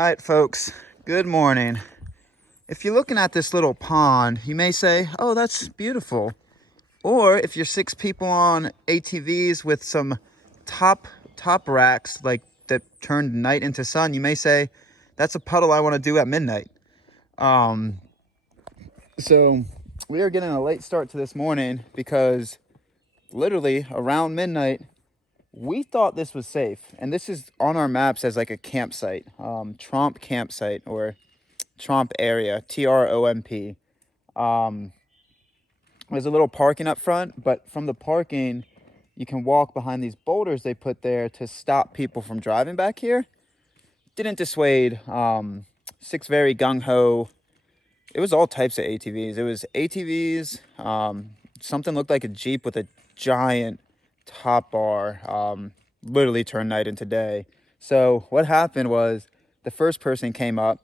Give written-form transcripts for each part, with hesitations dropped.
All right, folks, good morning. If you're looking at this little pond, you may say, oh, that's beautiful. Or if you're 6 people on ATVs with some top racks like that turned night into sun, you may say, that's a puddle I want to do at midnight. So we are getting a late start to this morning because literally around midnight, we thought this was safe. And this is on our maps as like a campsite, Tromp campsite or Tromp area, Tromp. There's a little parking up front, but from the parking, you can walk behind these boulders they put there to stop people from driving back here. Didn't dissuade 6 very gung-ho. It was all types of ATVs. It was ATVs, something looked like a Jeep with a giant top bar, literally turned night into day. So what happened was the first person came up.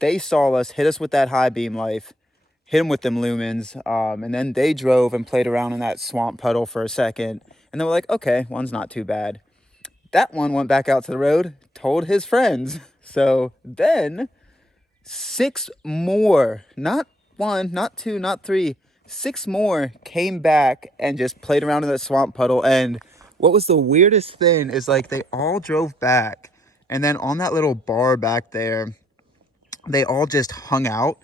They saw us, hit us with that high beam life, hit them with them lumens, and then they drove and played around in that swamp puddle for a second. And they were like, okay, one's not too bad. That one went back out to the road, told his friends. So then 6 more, not 1, not 2, not 3, 6 more came back and just played around in that swamp puddle. And what was the weirdest thing is like they all drove back, and then on that little bar back there, they all just hung out,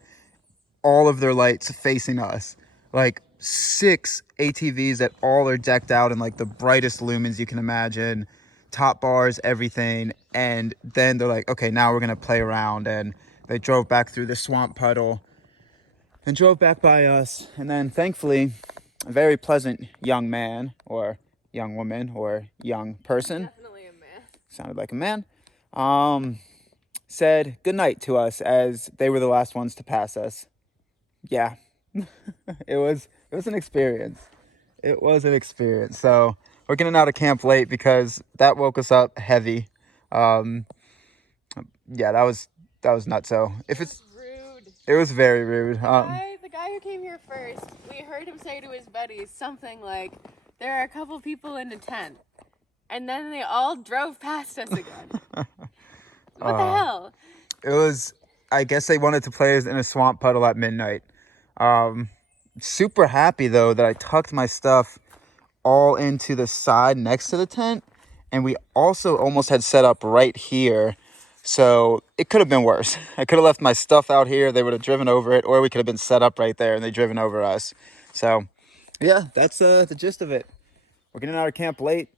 all of their lights facing us. Like 6 ATVs that all are decked out in like the brightest lumens you can imagine, top bars, everything. And then they're like, okay, now we're gonna play around. And they drove back through the swamp puddle and drove back by us. And then thankfully, a very pleasant young man or young woman or young person, Definitely a man, sounded like a man, said goodnight to us as they were the last ones to pass us. Yeah, it was an experience. It was an experience. So we're getting out of camp late because that woke us up heavy. Yeah, that was nuts. So if it's rude. it was very rude. The guy who came here first, we heard him say to his buddies something like, there are a couple people in a tent. And then they all drove past us again. What the hell? It was, I guess they wanted to play us in a swamp puddle at midnight. Super happy though that I tucked my stuff all into the side next to the tent. And we also almost had set up right here. So it could have been worse. I could have left my stuff out here. They would have driven over it, or we could have been set up right there and they driven over us. So yeah, that's the gist of it. We're getting out of camp late.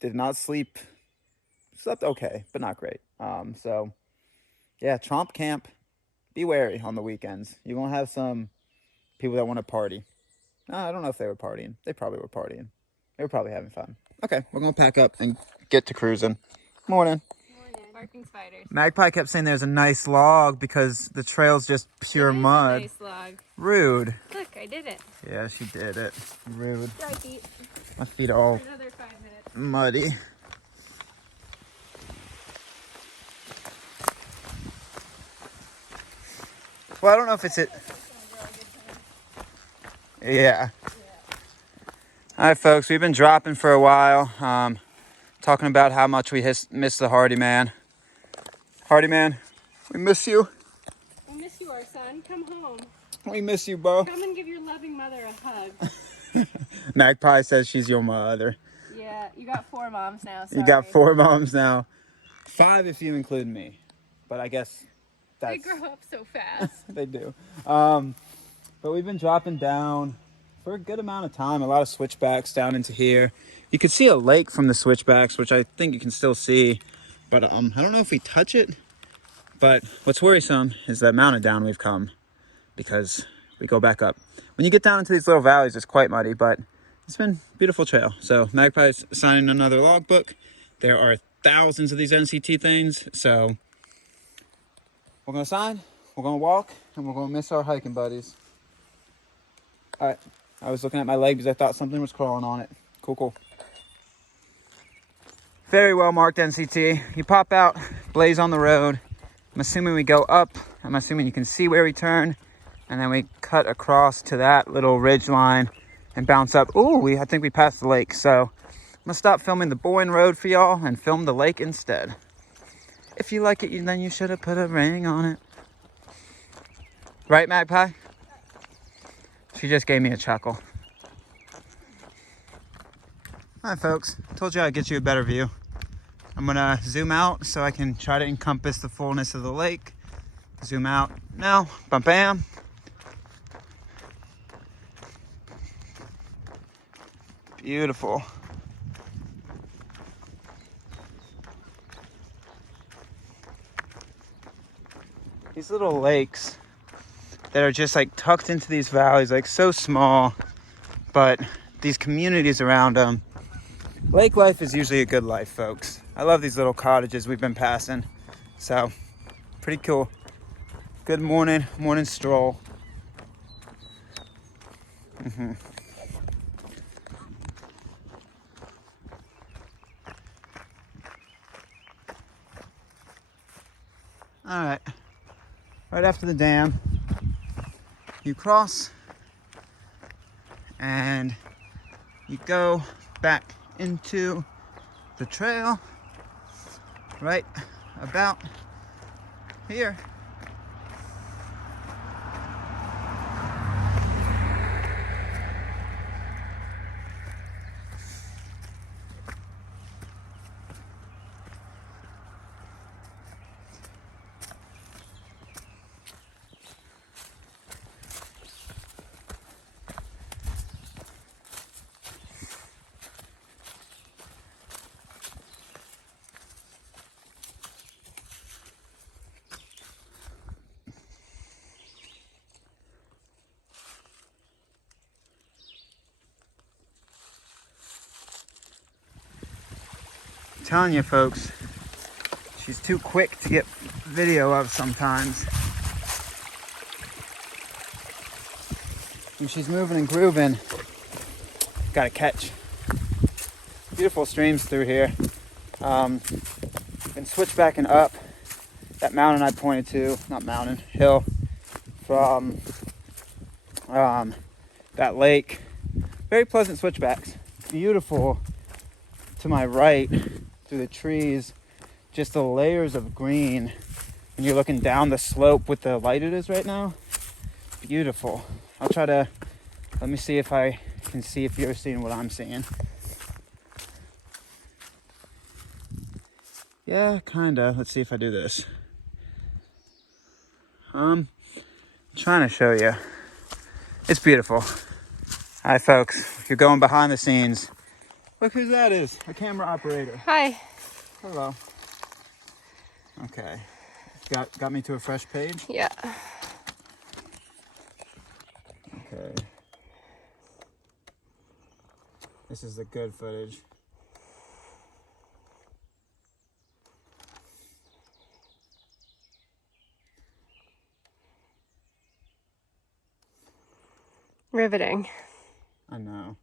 Did not sleep. Slept okay, but not great. So yeah, Tromp camp. Be wary on the weekends. You're going to have some people that want to party. I don't know if they were partying. They probably were partying. They were probably having fun. Okay, we're going to pack up and get to cruising. Morning. Morning. Barking spiders. Magpie kept saying there's a nice log because the trail's just pure mud. A nice log. Rude. Look, I did it. Yeah, she did it. Rude. Dry feet. My feet are all For another 5 minutes. muddy. Well, I don't know if it's it. Yeah. All right, folks, we've been dropping for a while, talking about how much we miss the Hardy man. Hardy man, we miss you. I miss you, our son. Come home. We miss you, bro. Come and give your loving mother a hug. Magpie says she's your mother. Yeah, you got 4 moms now. Sorry. You got 4 moms now. 5 if you include me. But I guess They grow up so fast. they do. But we've been dropping down for a good amount of time. A lot of switchbacks down into here. You can see a lake from the switchbacks, which I think you can still see. But I don't know if we touch it. But what's worrisome is the amount of down we've come because we go back up. When you get down into these little valleys, it's quite muddy, but it's been a beautiful trail. So Magpie's signing another logbook. There are thousands of these NCT things. So we're going to sign, we're going to walk, and we're going to miss our hiking buddies. All right. I was looking at my leg because I thought something was crawling on it. Cool. Very well marked NCT. You pop out, blaze on the road. I'm assuming we go up. I'm assuming you can see where we turn. And then we cut across to that little ridge line and bounce up. Ooh, I think we passed the lake. So I'm going to stop filming the Boyne Road for y'all and film the lake instead. If If you like it, then you should have put a ring on it. Right, Magpie? She just gave me a chuckle. All right, folks. Told you I'd get you a better view. I'm gonna zoom out so I can try to encompass the fullness of the lake. Zoom out now. Bam, bam. Beautiful. These little lakes that are just like tucked into these valleys, like so small, but these communities around them. Lake life is usually a good life, folks. I love these little cottages we've been passing. So, pretty cool. Good morning stroll. All right. Right after the dam, you cross and you go back into the trail right about here. I'm telling you, folks, she's too quick to get video of sometimes. When she's moving and grooving, gotta catch. Beautiful streams through here. Been switchbacking up that mountain I pointed to, not mountain, hill, from that lake. Very pleasant switchbacks. Beautiful to my right through the trees, just the layers of green when you're looking down the slope with the light it is right now. Beautiful. I'll try to, let me see if I can see if you're seeing what I'm seeing. Yeah, kinda. Let's see if I do this. Trying to show you. It's beautiful. Hi, folks. If you're going behind the scenes, look who that is. A camera operator. Hi. Hello. Okay. Got me to a fresh page? Yeah. Okay. This is the good footage. Riveting. I know.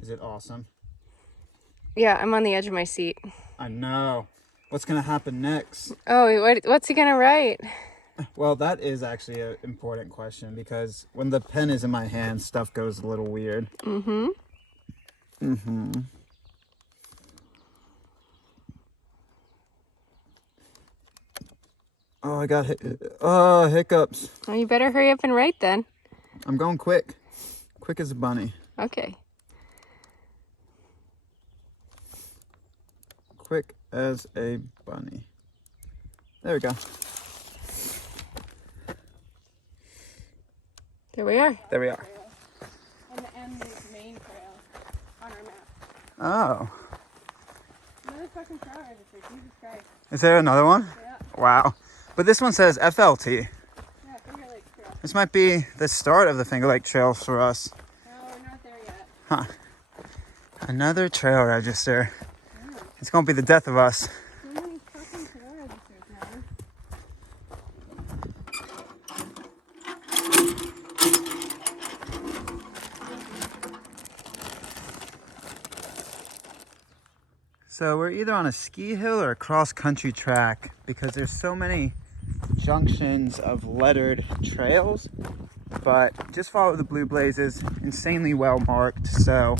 Is it awesome? Yeah, I'm on the edge of my seat. I know. What's gonna happen next? Oh, what's he gonna write? Well, that is actually an important question because when the pen is in my hand, stuff goes a little weird. Mm-hmm. Oh, I got hiccups. Oh, you better hurry up and write then. I'm going quick. Quick as a bunny. Okay. Quick as a bunny. There we go. There we are. There we are. And the end is main trail on our map. Oh. Another fucking trail register, Jesus Christ. Is there another one? Yeah. Wow. But this one says FLT. Yeah, Finger Lake Trail. This might be the start of the Finger Lake Trail for us. No, we're not there yet. Huh. Another trail register. Yeah. It's going to be the death of us. So many fucking trail registers, man. So we're either on a ski hill or a cross-country track because there's so many junctions of lettered trails, but just follow the blue blazes, insanely well marked, so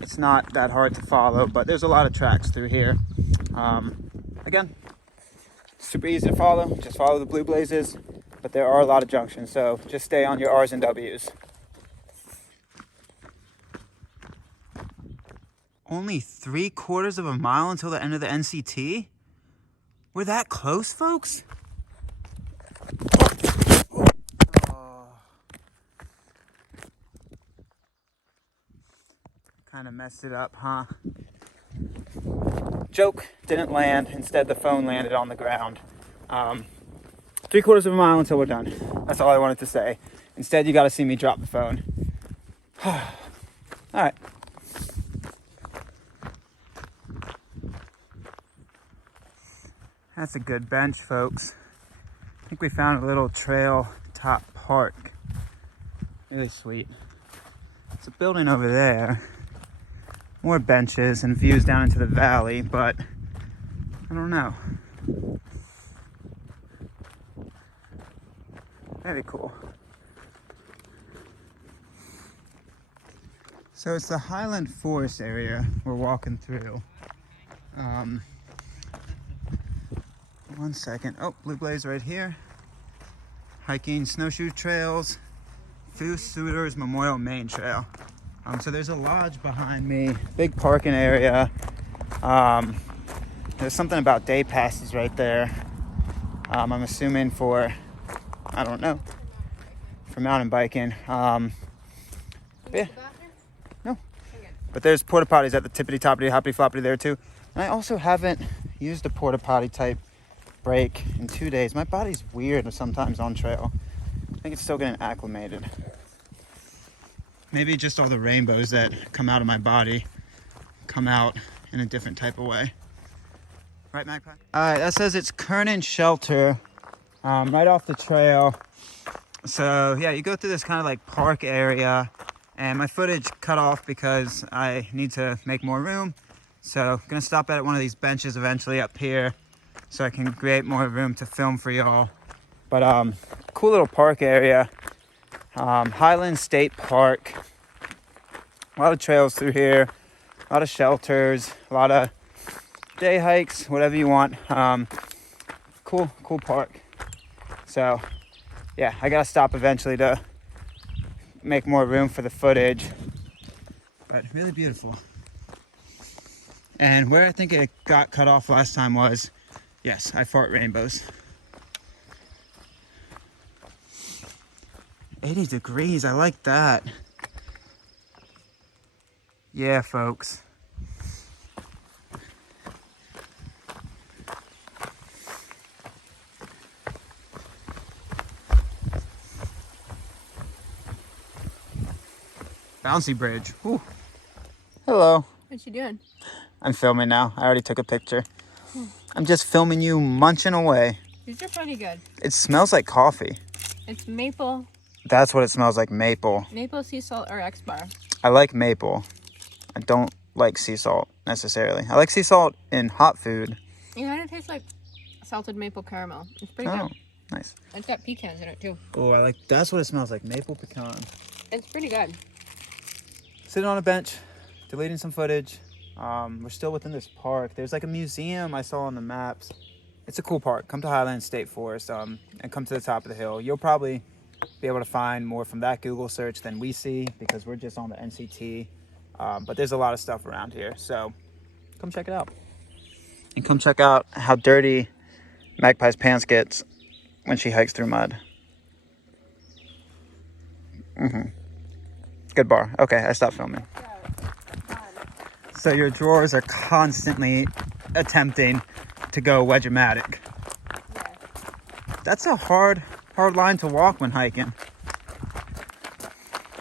it's not that hard to follow, but there's a lot of tracks through here. Again, super easy to follow, just follow the blue blazes, but there are a lot of junctions, so just stay on your R's and W's. Only 3/4 of a mile until the end of the NCT? We're that close, folks? Oh. Kind of messed it up, huh? Joke, didn't land. Instead, the phone landed on the ground. 3/4 of a mile until we're done. That's all I wanted to say. Instead, you got to see me drop the phone. All right. That's a good bench, folks. I think we found a little trail top park. Really sweet. It's a building over there. More benches and views down into the valley, but I don't know. Very cool. So it's the Highland forest area we're walking through. One second. Oh, blue blaze right here. Hiking snowshoe trails. Foo Suitors Memorial Main Trail. So there's a lodge behind me, big parking area. There's something about day passes right there. I'm assuming for, I don't know, for mountain biking. Yeah. No. But there's porta potties at the tippity toppity hoppity floppity there too. And I also haven't used a porta potty type break in 2 days. My body's weird sometimes on trail. I think it's still getting acclimated. Maybe just all the rainbows that come out of my body come out in a different type of way. Right, Magpie? All right, that says it's Kernan Shelter, right off the trail. So yeah, you go through this kind of like park area, and my footage cut off because I need to make more room. So I'm gonna stop at one of these benches eventually up here so I can create more room to film for y'all. But cool little park area. Highland State Park. A lot of trails through here, a lot of shelters, a lot of day hikes, whatever you want. Cool park. So yeah, I gotta stop eventually to make more room for the footage, but really beautiful. And where I think it got cut off last time was, yes, I fart rainbows. 80 degrees, I like that. Yeah, folks. Bouncy bridge. Whew. Hello. What you doing? I'm filming now. I already took a picture. I'm just filming you munching away. These are pretty good. It smells like coffee. It's maple. That's what it smells like, maple. Maple, sea salt, or X-Bar. I like maple. I don't like sea salt necessarily. I like sea salt in hot food. It kind of tastes like salted maple caramel. It's pretty Oh, good. nice. It's got pecans in it too. Oh, I like, that's what it smells like, maple pecan. It's pretty good. Sitting on a bench, deleting some footage. We're still within this park. There's like a museum I saw on the maps. It's a cool park. Come to Highland State Forest and come to the top of the hill. You'll probably be able to find more from that Google search than we see because we're just on the NCT. But there's a lot of stuff around here, so come check it out. And come check out how dirty Magpie's pants gets when she hikes through mud. Good bar. Okay, I stopped filming. So your drawers are constantly attempting to go wedge-o-matic. Yes. That's a hard line to walk when hiking.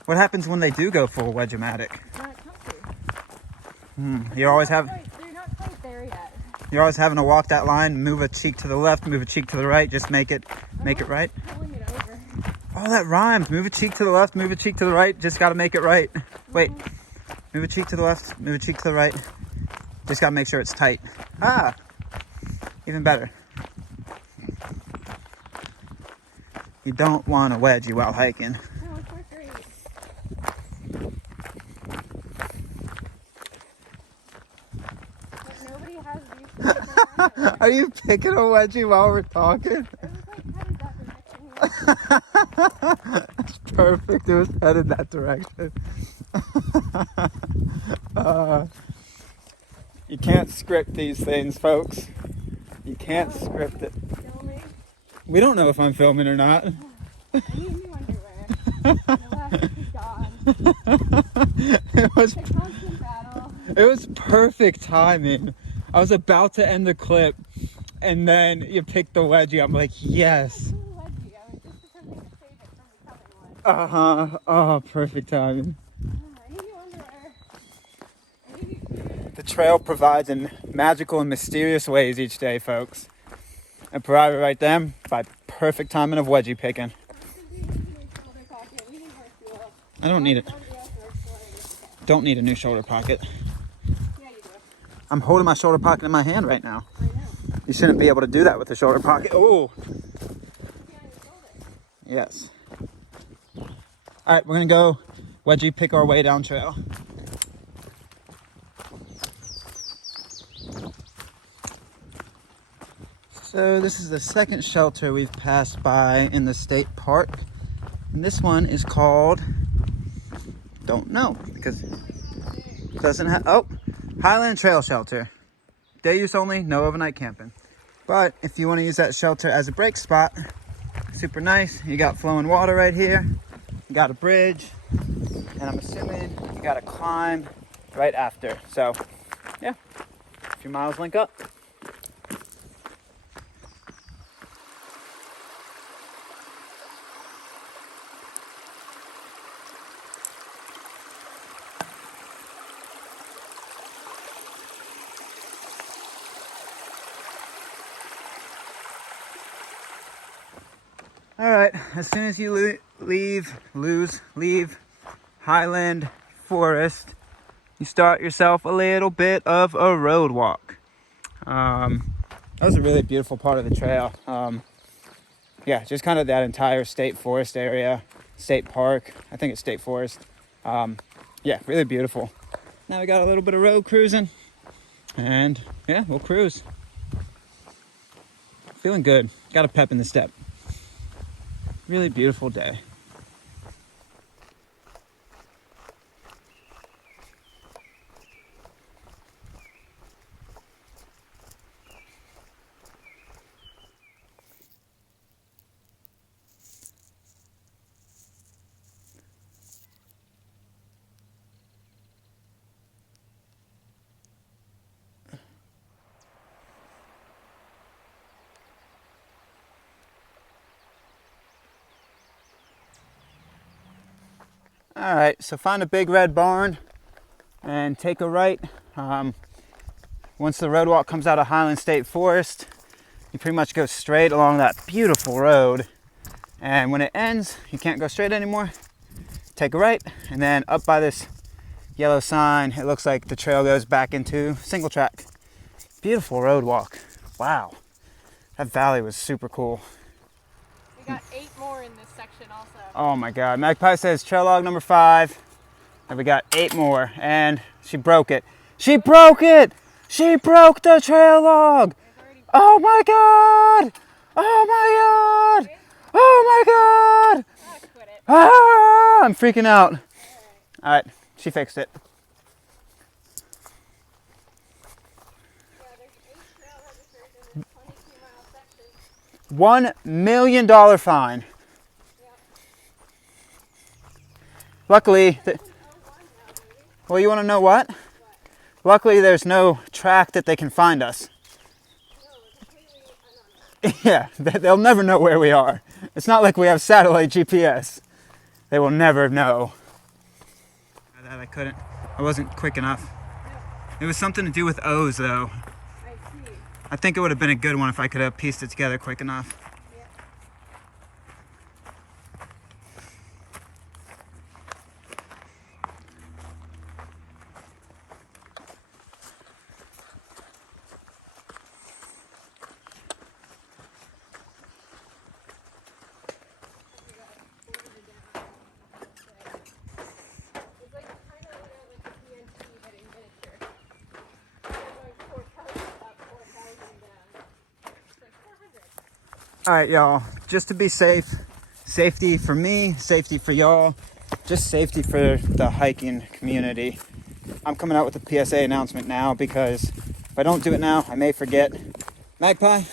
What happens when they do go full wedge-o-matic? Not comfy. You're always They're not quite there yet. You're always having to walk that line, move a cheek to the left, move a cheek to the right, just make it right. Pulling it over. Oh, that rhymes. Move a cheek to the left, move a cheek to the right, just gotta make it right. Wait, move a cheek to the left, move a cheek to the right. Just gotta make sure it's tight. Ah, even better. You don't want a wedgie while hiking. No, it's not great. But nobody has these things around here. Are you picking a wedgie while we're talking? It was like headed that direction. That's perfect. It was headed that direction. You can't script these things, folks. You can't script it. Filming. We don't know if I'm filming or not. I need new underwear. The elastic is gone. It was It's a constant battle. It was perfect timing. I was about to end the clip, and then you picked the wedgie. I'm like, yes. Wedgie. I was just attempting to save it from becoming one. Oh, perfect timing. I need new underwear. I need new food. The trail provides in magical and mysterious ways each day, folks. And provided right then by perfect timing of wedgie picking. I don't need it. Don't need a new shoulder pocket. Yeah, you do. I'm holding my shoulder pocket in my hand right now. I know. You shouldn't be able to do that with the shoulder pocket. Oh. Yes. All right, we're gonna go wedgie pick our way down trail. So this is the second shelter we've passed by in the state park. And this one is called, don't know, because it doesn't have, oh, Highland Trail Shelter. Day use only, no overnight camping. But if you want to use that shelter as a break spot, super nice. You got flowing water right here. You got a bridge. And I'm assuming you got to climb right after. So, yeah, a few miles link up. All right, as soon as you leave Highland Forest, you start yourself a little bit of a road walk. That was a really beautiful part of the trail. Yeah, just kind of that entire state forest area, state park. I think it's state forest. Yeah, really beautiful. Now we got a little bit of road cruising, and yeah, we'll cruise. Feeling good. Got a pep in the step. Really beautiful day. All right, so find a big red barn and take a right. Once the road walk comes out of Highland State Forest, you pretty much go straight along that beautiful road. And when it ends, you can't go straight anymore. Take a right, and then up by this yellow sign, it looks like the trail goes back into single track. Beautiful road walk. Wow, that valley was super cool. We got 8 more in this section also. Oh my God, Magpie says trail log number 5, and we got 8 more, and she broke it. She broke it! She broke the trail log! Oh my God! Oh my God! Oh my God! Quit it. Ah, I'm freaking out. All right, she fixed it. Yeah, there's 8 trail registers in this 22-mile section. $1 million fine. Yeah. Luckily, Oh, one now, maybe. well, you want to know what? Luckily, there's no track that they can find us. No, completely anonymous. Yeah, they'll never know where we are. It's not like we have satellite GPS. They will never know. That I couldn't. I wasn't quick enough. No, It was something to do with O's, though. I see. I think it would have been a good one if I could have pieced it together quick enough. Yeah. All right, y'all, just to be safe, safety for me, safety for y'all, just safety for the hiking community, I'm coming out with a PSA announcement now, because if I don't do it now, I may forget. Magpie,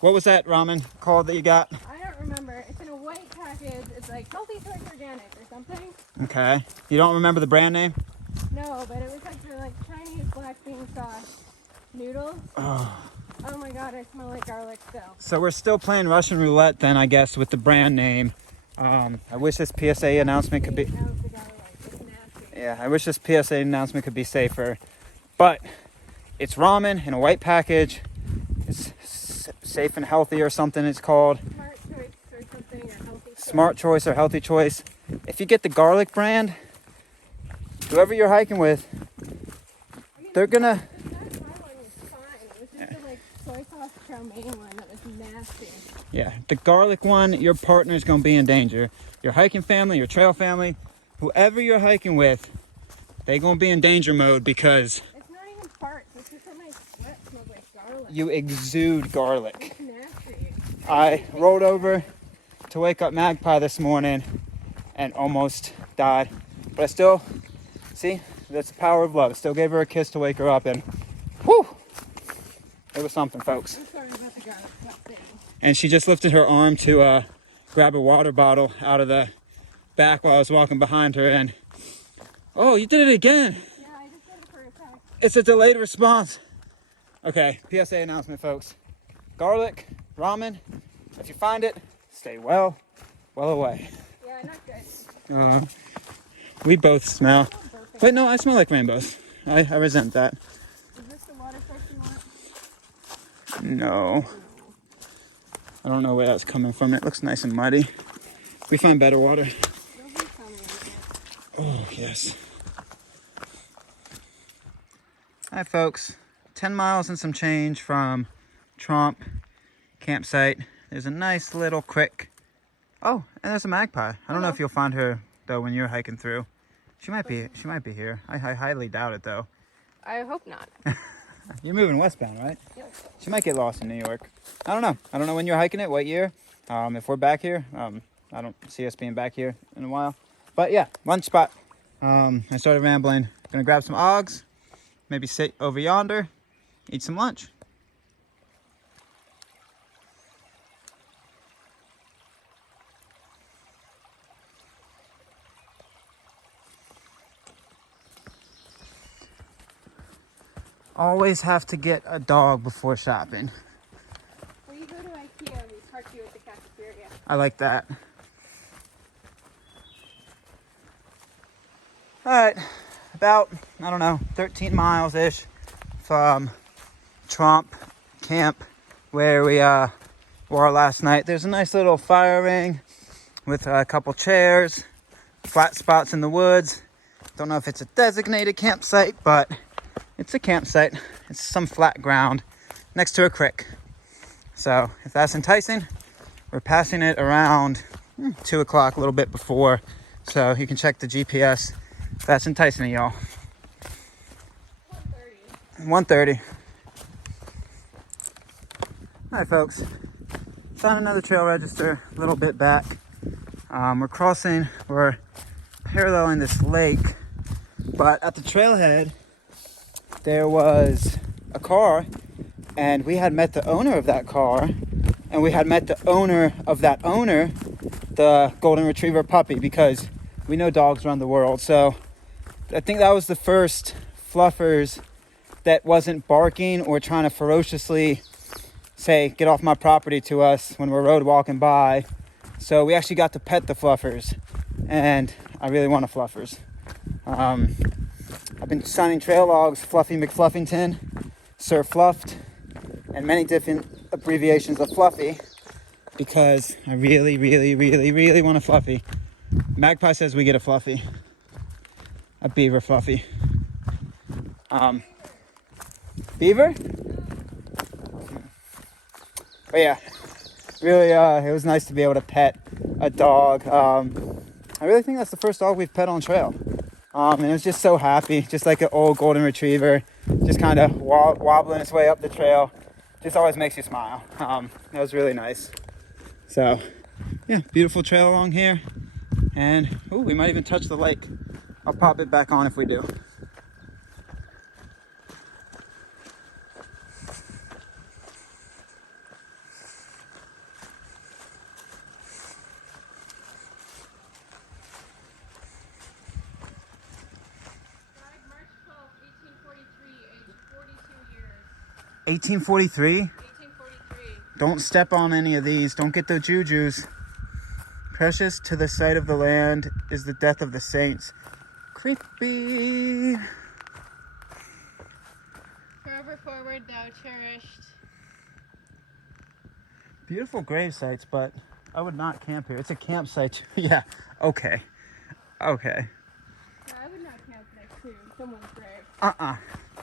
what was that ramen called that you got? I don't remember. It's in a white package. It's like healthy choice organic or something. Okay. You don't remember the brand name? No, but it was like the Chinese black bean sauce noodles. Oh my god, I smell like garlic still. So we're still playing Russian roulette then, I guess, with the brand name. I wish this PSA announcement could be... Yeah, I wish this PSA announcement could be safer. But it's ramen in a white package. It's safe and healthy or something it's called. Smart choice or something, or healthy choice. Smart choice or healthy choice. If you get the garlic brand, whoever you're hiking with, they're gonna... Soy sauce chow mein one that was nasty. Yeah, the garlic one, your partner's gonna be in danger. Your hiking family, your trail family, whoever you're hiking with, they gonna be in danger mode, because it's not even farts. It's just that my sweat smells like garlic. you exude garlic. It's nasty. I rolled over to wake up Magpie this morning and almost died, but I still, see, that's the power of love. I still gave her a kiss to wake her up, and whew, it was something, folks. I'm sorry about the garlic thing. And she just lifted her arm to grab a water bottle out of the back while I was walking behind her, and oh, you did it again. Yeah, I just did it for a sec. It's a delayed response. Okay, PSA announcement, folks. Garlic, ramen, if you find it, stay well away. Yeah, not good. We both smell. Wait, no, I smell like rainbows. I resent that. Is this the water source you want? No. I don't know where that's coming from. It looks nice and muddy. We find better water. Oh, yes. Hi, folks. 10 miles and some change from Trump campsite. There's a nice little creek. Oh, and there's a magpie. I don't know if you'll find her, though, when you're hiking through. She might be here. I highly doubt it, though. I hope not. You're moving westbound, right? Yep. She might get lost in New York. I don't know. I don't know when you're hiking it, what year. If we're back here, I don't see us being back here in a while. But yeah, lunch spot. I started rambling. Gonna grab some Oggs, maybe sit over yonder, eat some lunch. Always have to get a dog before shopping. Well, you go to IKEA and we park you at the cafeteria. I like that. All right, about, I don't know, 13 miles-ish from Trump camp where we were last night. There's a nice little fire ring with a couple chairs, flat spots in the woods. Don't know if it's a designated campsite, but it's a campsite. It's some flat ground next to a creek. So if that's enticing, we're passing it around 2 o'clock, a little bit before. So you can check the GPS. That's enticing, y'all. 1:30. All right, folks. Found another trail register a little bit back. We're paralleling this lake, but at the trailhead, there was a car, and we had met the owner of that car, and we had met the owner of that owner, the golden retriever puppy, because we know dogs run the world. So I think that was the first fluffers that wasn't barking or trying to ferociously say, get off my property to us when we're road walking by. So we actually got to pet the fluffers, and I really want a fluffers. I've been signing trail logs, Fluffy McFluffington, Sir Fluffed, and many different abbreviations of Fluffy, because I really, really, really, really want a Fluffy. Magpie says we get a Fluffy. A beaver Fluffy. Beaver? But yeah, really, it was nice to be able to pet a dog. I really think that's the first dog we've pet on trail. And it was just so happy, just like an old golden retriever, just kind of wobbling its way up the trail. Just always makes you smile. That was really nice. So yeah, beautiful trail along here. And ooh, we might even touch the lake. I'll pop it back on if we do. March 12th, 1843, age 42 years. 1843? 1843. Don't step on any of these. Don't get the jujus. Precious to the sight of the land is the death of the saints. Creepy. Forever forward, thou cherished. Beautiful grave sites, but I would not camp here. It's a campsite. Yeah, okay. Okay. No, I would not camp next to someone's grave.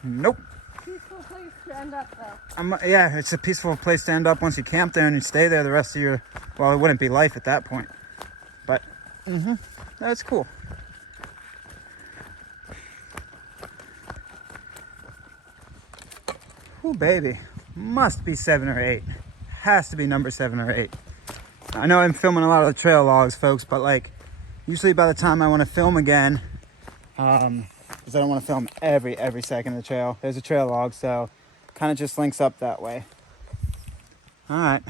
Nope. Peaceful place to end up, though. Yeah, it's a peaceful place to end up once you camp there and you stay there the rest of your, well, it wouldn't be life at that point. But, that's cool. Ooh, baby. Must be 7 or 8. Has to be number 7 or 8. I know I'm filming a lot of the trail logs, folks, but like, usually by the time I want to film again, because I don't want to film every second of the trail, there's a trail log, so kind of just links up that way. All right.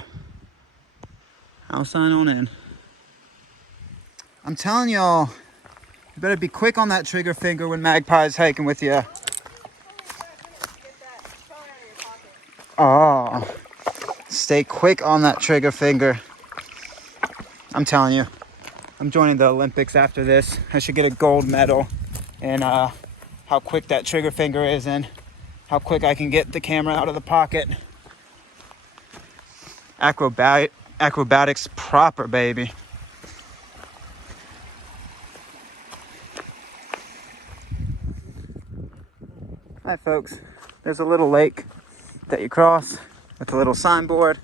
I'll sign on in. I'm telling y'all, you better be quick on that trigger finger when Magpie's hiking with you. Oh, stay quick on that trigger finger. I'm telling you, I'm joining the Olympics after this. I should get a gold medal in how quick that trigger finger is and how quick I can get the camera out of the pocket. Acrobatics proper, baby. All right, folks, there's a little lake that you cross with a little signboard,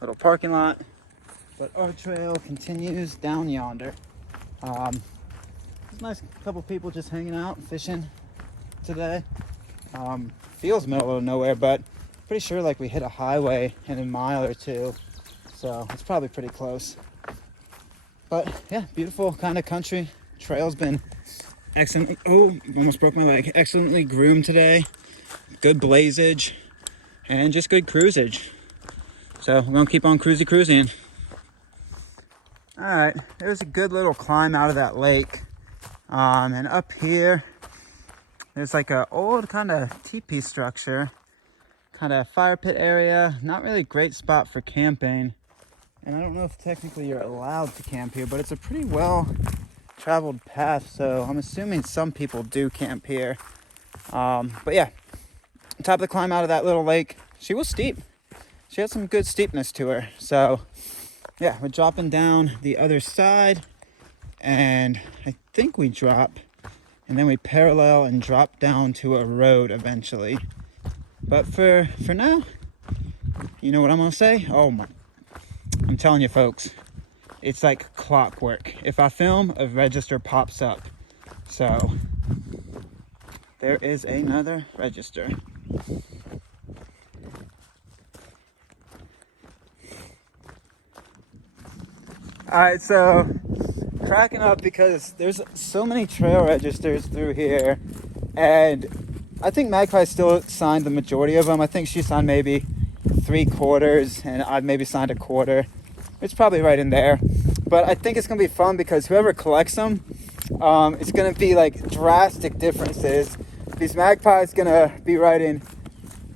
little parking lot, but our trail continues down yonder. There's a nice couple people just hanging out, fishing today. Feels middle of nowhere, but pretty sure like we hit a highway in a mile or two, so it's probably pretty close. But yeah, beautiful kind of country. Trail's been excellently, almost broke my leg, excellently groomed today. Good blazage and just good cruisage. So we're gonna keep on cruising. All right, there's a good little climb out of that lake. And up here, there's like a old kind of teepee structure, kind of fire pit area. Not really a great spot for camping. And I don't know if technically you're allowed to camp here, but it's a pretty well traveled path. So I'm assuming some people do camp here. But yeah, top of the climb out of that little lake, she was steep. She had some good steepness to her. So yeah, we're dropping down the other side, and I think we drop and then we parallel and drop down to a road eventually. But for now, you know what I'm gonna say? I'm telling you folks, it's like clockwork. If I film, a register pops up. So there is another register. All right, so cracking up because there's so many trail registers through here, and I think Magpie still signed the majority of them. I think she signed maybe 3/4 and I maybe signed 1/4. It's probably right in there. But I think it's gonna be fun because whoever collects them, it's gonna be like drastic differences. Because Magpie's gonna be writing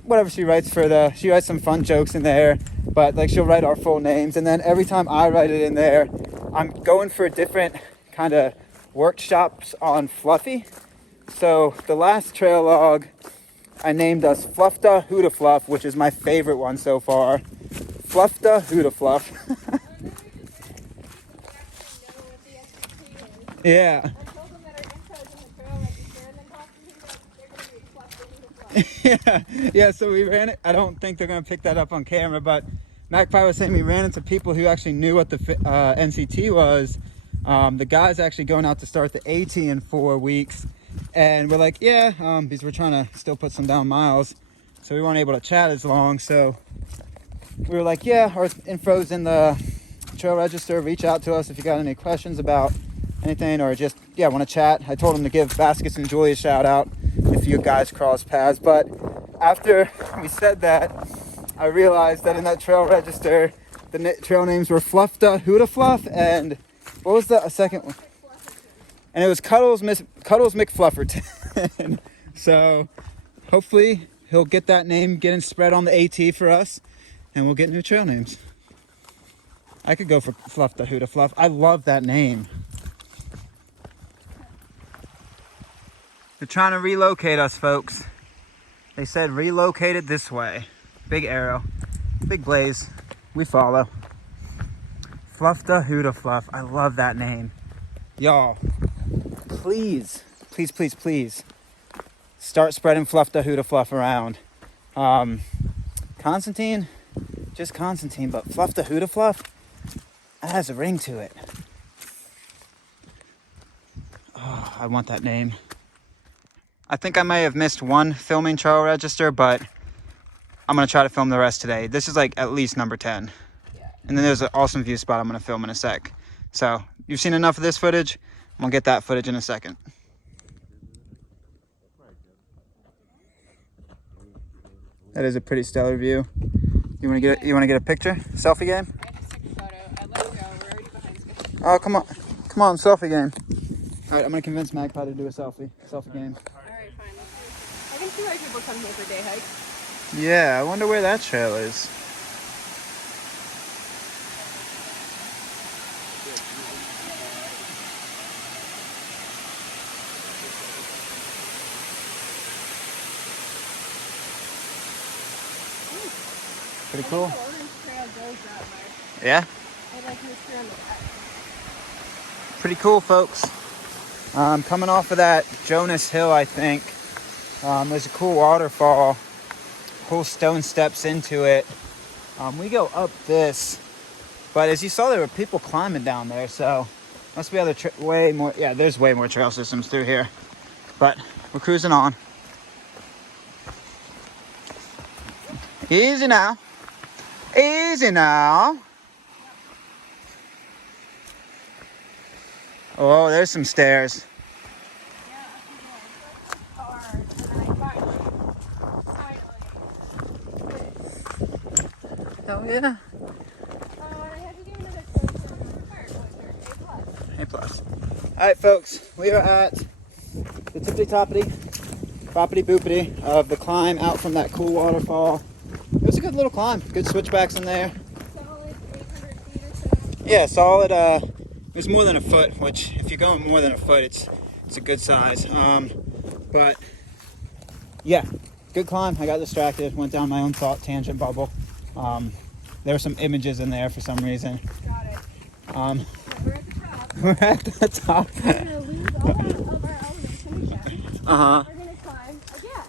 whatever she writes she writes some fun jokes in there, but like she'll write our full names, and then every time I write it in there, I'm going for different kind of workshops on Fluffy. So the last trail log, I named us Fluffda Huda Fluff, which is my favorite one so far. Fluffda Huda Fluff. Yeah. Yeah, so we ran it. I don't think they're going to pick that up on camera, but Magpie was saying we ran into people who actually knew what the NCT was. The guy's actually going out to start the AT in 4 weeks. And we're like, yeah, because we're trying to still put some down miles. So we weren't able to chat as long. So we were like, yeah, our info's in the trail register. Reach out to us if you got any questions about anything, or just, yeah, want to chat. I told him to give Baskets and Julie a shout out if you guys cross paths. But after we said that, I realized that in that trail register, the trail names were Fluffta Hootafluff, and what was the second one? And it was Cuddles McFlufferton. So hopefully he'll get that name getting spread on the AT for us, and we'll get new trail names. I could go for Fluffta Hootafluff. I love that name. They're trying to relocate us, folks. They said relocated this way. Big arrow, big blaze. We follow. Fluffta Hootafluff. I love that name. Y'all, please, please, please, please start spreading Fluffta Hootafluff around. Constantine, just Constantine, but Fluffta Hootafluff, that has a ring to it. Oh, I want that name. I think I may have missed one filming trail register, but I'm going to try to film the rest today. This is like at least number 10. Yeah. And then there's an awesome view spot I'm going to film in a sec. So you've seen enough of this footage. I'm going to get that footage in a second. That is a pretty stellar view. You want to get a picture? Selfie game? I have to take a photo. Let go. We're already behind schedule. Oh, come on. Come on, selfie game. All right, I'm going to convince Magpie to do a selfie game. All right, fine. I can see why people come here for day hikes. Yeah, I wonder where that trail is. Pretty cool. Yeah? Pretty cool, folks. Coming off of that Jonas Hill, I think. There's a cool waterfall. Cool stone steps into it. We go up this, but as you saw, there were people climbing down there, so must be way more. Yeah, there's way more trail systems through here, but we're cruising on. Easy now. Easy now. Oh, there's some stairs. Oh yeah. A+. All right, folks, we are at the tippity-toppity, boppity-boopity of the climb out from that cool waterfall. It was a good little climb. Good switchbacks in there. Solid 800 feet or so. Yeah, solid. It was more than a foot, which if you're going more than a foot, it's a good size. But yeah, good climb. I got distracted, went down my own thought tangent bubble. There were some images in there for some reason. Got it. We're at the top. We're gonna lose all of our elements in the chest. Uh-huh. We're gonna climb again.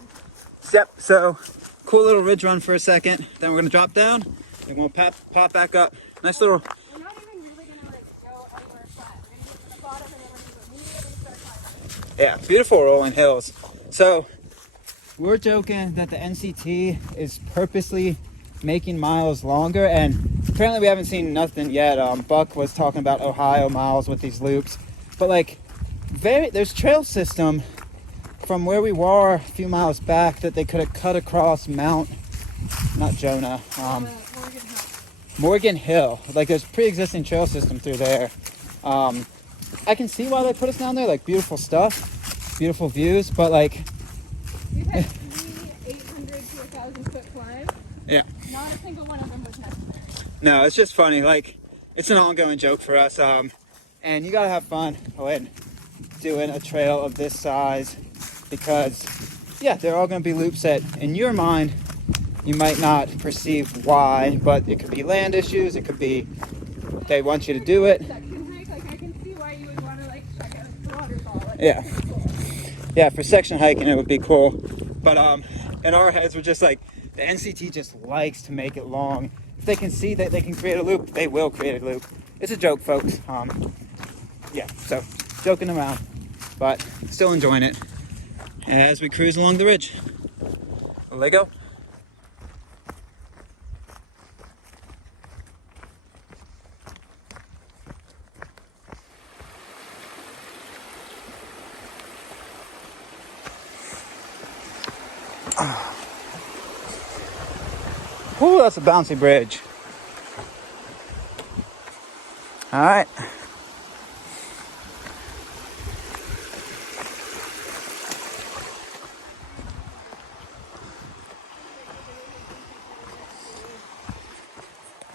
Yep, so cool little ridge run for a second. Then we're gonna drop down and we'll pop back up. Nice little. We're not even really gonna go anywhere flat. We're gonna get to the bottom and then we're gonna immediately start climbing. Yeah, beautiful rolling hills. So we're joking that the NCT is purposely making miles longer, and apparently we haven't seen nothing yet. Buck was talking about Ohio miles with these loops, but like there's trail system from where we were a few miles back that they could have cut across Morgan Hill. Like there's pre-existing trail system through there. I can see why they put us down there, like beautiful stuff, beautiful views, but like we've had 3 800 to 1,000 foot climbs. Yeah. Not a single one of them was necessary. No, it's just funny. Like, it's an ongoing joke for us. And you gotta have fun when doing a trail of this size, because, yeah, they're all gonna be loops that, in your mind, you might not perceive why, but it could be land issues. It could be they want you to do it. Section hike, like I can see why you would want to like check out the waterfall. Like, Yeah. cool. Yeah, for section hiking, it would be cool. But in our heads, we're just like, the NCT just likes to make it long. If they can see that they can create a loop, they will create a loop. It's a joke, folks. Yeah, so joking around, but still enjoying it as we cruise along the ridge. Lego. Ooh, that's a bouncy bridge. All right.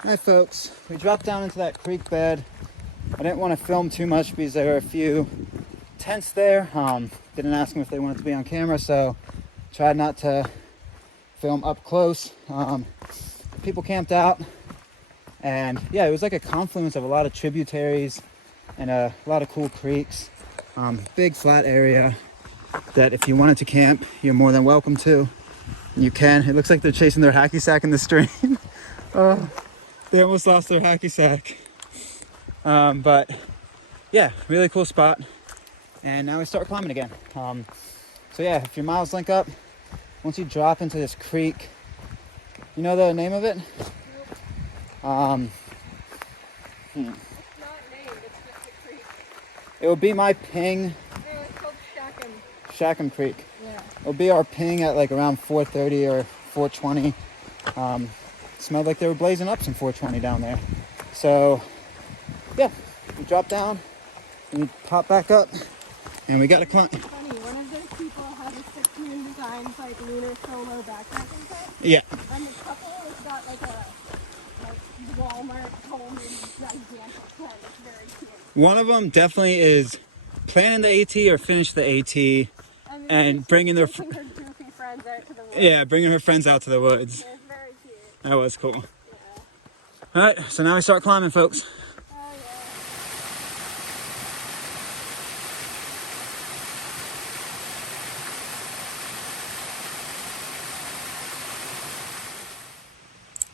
Hi folks, we dropped down into that creek bed. I didn't want to film too much because there were a few tents there. Didn't ask them if they wanted to be on camera, so tried not to film up close. People camped out, and yeah, it was like a confluence of a lot of tributaries and a lot of cool creeks. Big flat area that if you wanted to camp, you're more than welcome to. You can. It looks like they're chasing their hacky sack in the stream. They almost lost their hacky sack. But yeah, really cool spot. And now we start climbing again. So yeah, if your miles link up, once you drop into this creek, you know the name of it? It's not named, it's just a creek. It would be my ping. No, it's called Shackham Creek. Yeah. It'll be our ping at like around 4:30 or 4:20. Smelled like they were blazing up some 420 down there. So yeah, we drop down and we pop back up and we got to climb. It's funny, one of those people has a 16 designs like lunar solo backpacking set. Yeah. And the couple has got like a Walmart home in gigantic tent. It's very cute. One of them definitely is planning the AT or finish the AT and bringing their her goofy friends out to the woods. yeah, bringing her friends out to the woods. It's very cute. That was cool. Yeah. All right, so now we start climbing, folks. Oh yeah.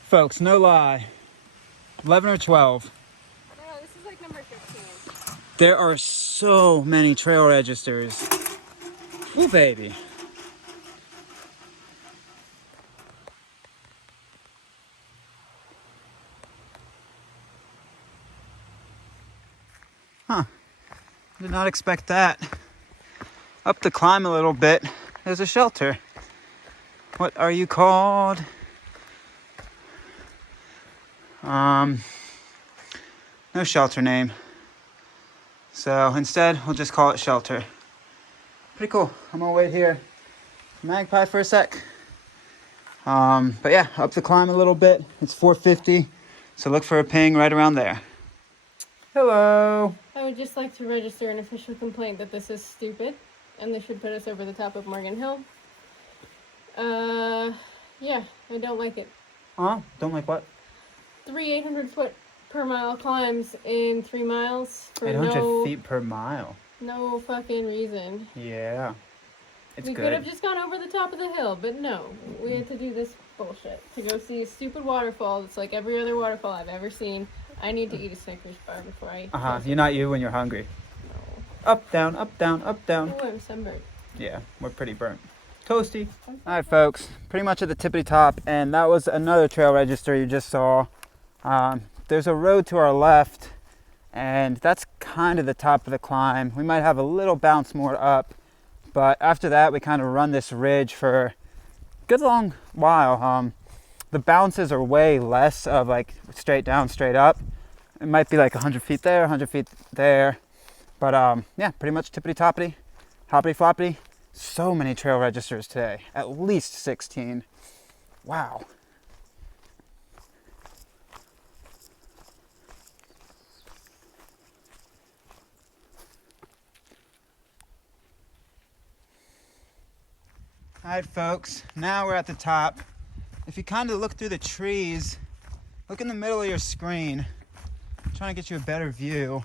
Folks, no lie, 11 or 12. No, this is like number 15. There are so many trail registers. Ooh, baby. Huh. Did not expect that. Up the climb a little bit, there's a shelter. What are you called? No shelter name. So instead, we'll just call it shelter. Pretty cool. I'm gonna wait here, Magpie, for a sec. But yeah, up the climb a little bit. It's 450, so look for a ping right around there. Hello. I would just like to register an official complaint that this is stupid and they should put us over the top of Morgan Hill. Yeah, I don't like it. Don't like what? 3 800-foot per mile climbs in 3 miles for 800 feet per mile. no fucking reason. Yeah. It's We good. could have just gone over the top of the hill, but no. We had to do this bullshit to go see a stupid waterfall that's like every other waterfall I've ever seen. I need to eat a Snickers bar before I... You're not you when you're hungry. No. Up, down, up, down, up, down. Oh, I'm sunburned. Yeah, we're pretty burnt. Toasty. All right, folks, pretty much at the tippity top, and that was another trail register you just saw. There's a road to our left, and that's kind of the top of the climb. We might have a little bounce more up, but after that, we kind of run this ridge for a good long while. The bounces are way less of like straight down, straight up. It might be like 100 feet there, 100 feet there, but yeah, pretty much tippity toppity, hoppity floppity. So many trail registers today, at least 16. Wow. All right, folks, now we're at the top. If you kind of look through the trees, look in the middle of your screen. I'm trying to get you a better view.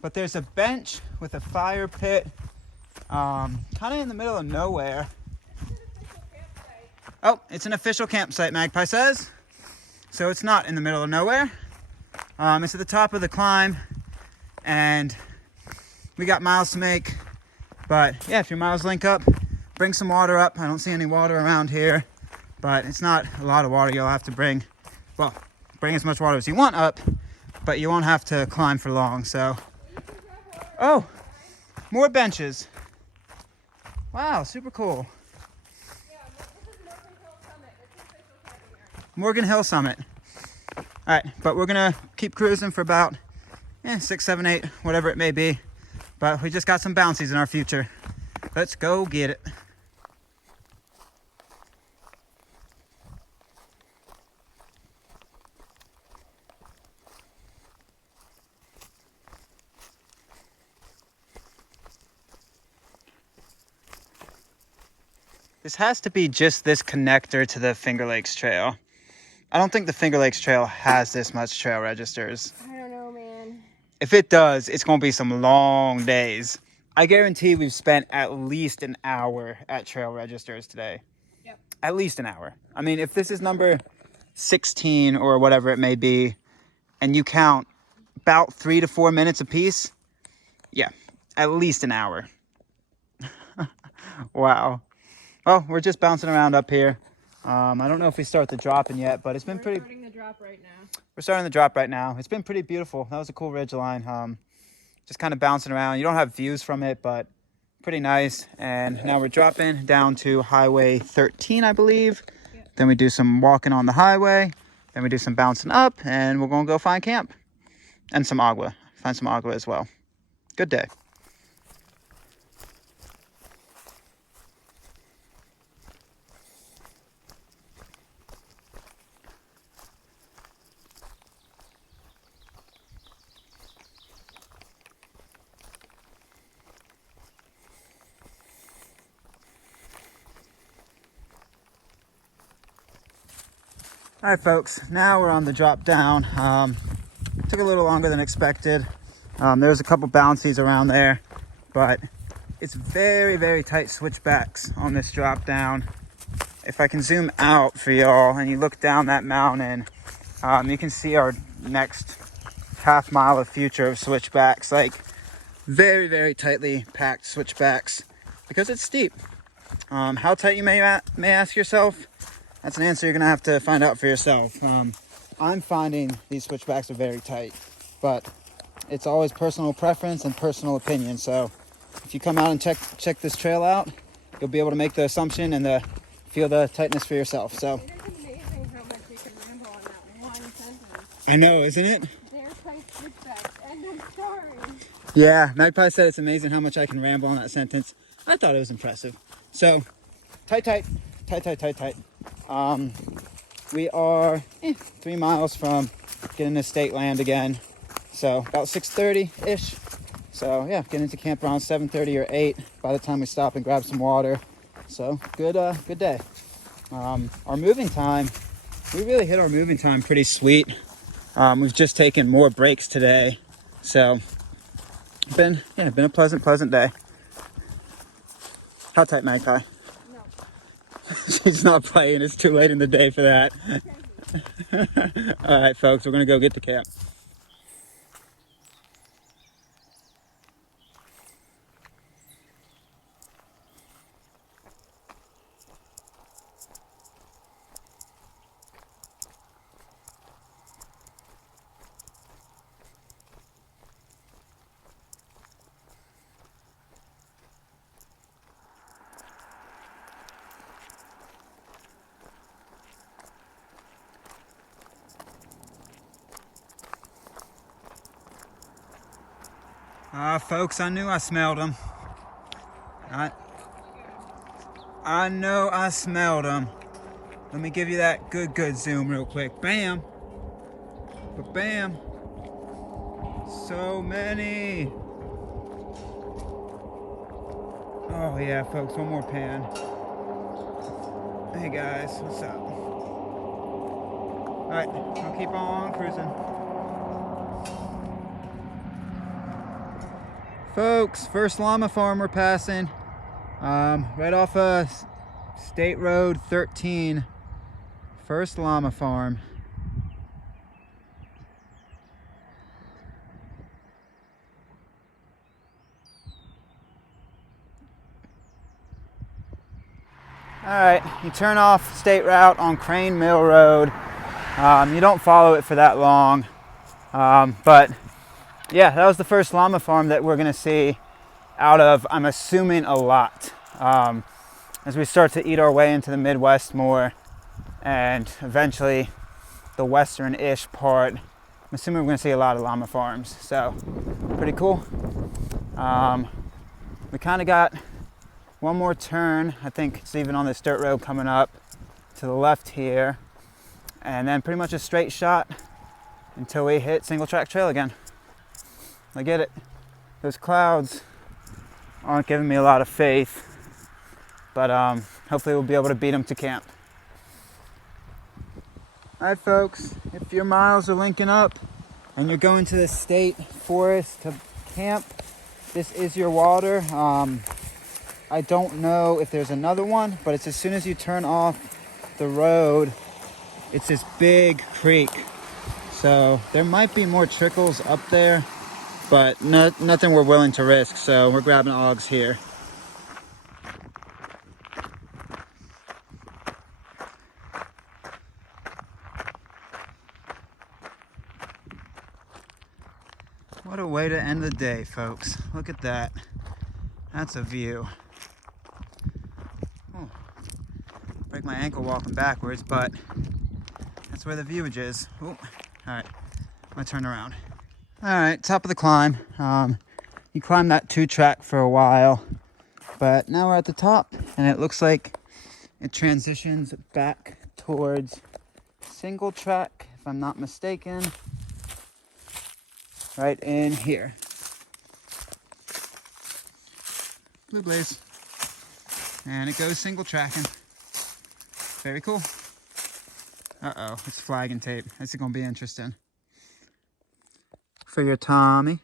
But there's a bench with a fire pit, kind of in the middle of nowhere. Oh, it's an official campsite, Magpie says. So it's not in the middle of nowhere. It's at the top of the climb, and we got miles to make. But yeah, if your miles link up, bring some water up. I don't see any water around here, but it's not a lot of water you'll have to bring. Well, bring as much water as you want up, but you won't have to climb for long, so. Oh, more benches. Wow, super cool. Morgan Hill Summit. All right, but we're gonna keep cruising for about 6, 7, 8, whatever it may be. But we just got some bouncies in our future. Let's go get it. This has to be just this connector to the Finger Lakes Trail. I don't think the Finger Lakes Trail has this much trail registers. I don't know, man. If it does, it's going to be some long days. I guarantee we've spent at least an hour at trail registers today. Yep. At least an hour. I mean, if this is number 16 or whatever it may be, and you count about 3 to 4 minutes apiece, yeah, at least an hour. Wow. Well, we're just bouncing around up here. I don't know if we start the dropping yet, but it's been pretty... We're starting the drop right now. We're starting the drop right now. It's been pretty beautiful. That was a cool ridge line. Just kind of bouncing around. You don't have views from it, but pretty nice. And now we're dropping down to Highway 13, I believe. Yep. Then we do some walking on the highway. Then we do some bouncing up, and we're going to go find camp. And some agua. Find some agua as well. Good day. All right, folks, now we're on the drop down. Took a little longer than expected. There's a couple bouncies around there, but it's very, very tight switchbacks on this drop down. If I can zoom out for y'all and you look down that mountain, you can see our next half mile of future of switchbacks, like very, very tightly packed switchbacks because it's steep. How tight, you may ask yourself? That's an answer you're gonna have to find out for yourself. I'm finding these switchbacks are very tight, but it's always personal preference and personal opinion. So if you come out and check this trail out, you'll be able to make the assumption and feel the tightness for yourself. So It is amazing how much you can ramble on that one sentence. I know, isn't it? They're tight switchbacks. End of story. Yeah, Magpie said it's amazing how much I can ramble on that sentence. I thought it was impressive. So tight. We are 3 miles from getting to state land again. So about 6:30-ish. So yeah, getting into camp around 7:30 or 8 by the time we stop and grab some water. So good day. Our moving time, we really hit our moving time pretty sweet. We've just taken more breaks today. So been a pleasant day. How tight, Magpie? No. She's not playing. It's too late in the day for that. All right, folks, we're going to go get to camp. Folks, I knew I smelled them. I know I smelled them. Let me give you that good zoom real quick. Bam. But bam. So many. Oh yeah, folks, one more pan. Hey guys, what's up? All right, I'll keep on cruising. Folks, first llama farm we're passing, right off of State Road 13, first llama farm. All right, you turn off State Route on Crane Mill Road. You don't follow it for that long, but yeah, that was the first llama farm that we're gonna see out of, I'm assuming, a lot, as we start to eat our way into the Midwest more. and eventually the western-ish part. I'm assuming we're gonna see a lot of llama farms, so pretty cool. We kind of got one more turn. I think it's even on this dirt road coming up to the left here, and then pretty much a straight shot until we hit single track trail again. I get it. Those clouds aren't giving me a lot of faith, but hopefully we'll be able to beat them to camp. All right, folks, if your miles are linking up and you're going to the state forest to camp, this is your water. I don't know if there's another one, but it's as soon as you turn off the road, it's this big creek. So there might be more trickles up there, but nothing we're willing to risk, so we're grabbing Augs here. What a way to end the day, folks. Look at that. That's a view. Oh, break my ankle walking backwards, but that's where the viewage is. Oh, all right, I'm gonna turn around. All right, top of the climb. You climb that 2-track for a while, but now we're at the top, and it looks like it transitions back towards single track, if I'm not mistaken. Right in here. Blue blaze. And it goes single tracking. Very cool. Uh-oh, it's flagging tape. This is gonna be interesting. For your Tommy.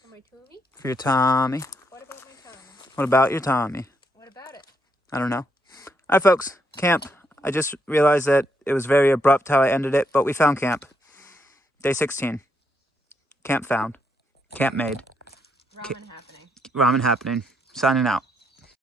For my Tommy? For your Tommy. What about my Tommy? What about your Tommy? What about it? I don't know. All right, folks, camp. I just realized that it was very abrupt how I ended it, but we found camp. Day 16. Camp found. Camp made. Ramen happening. Ramen happening. Signing out.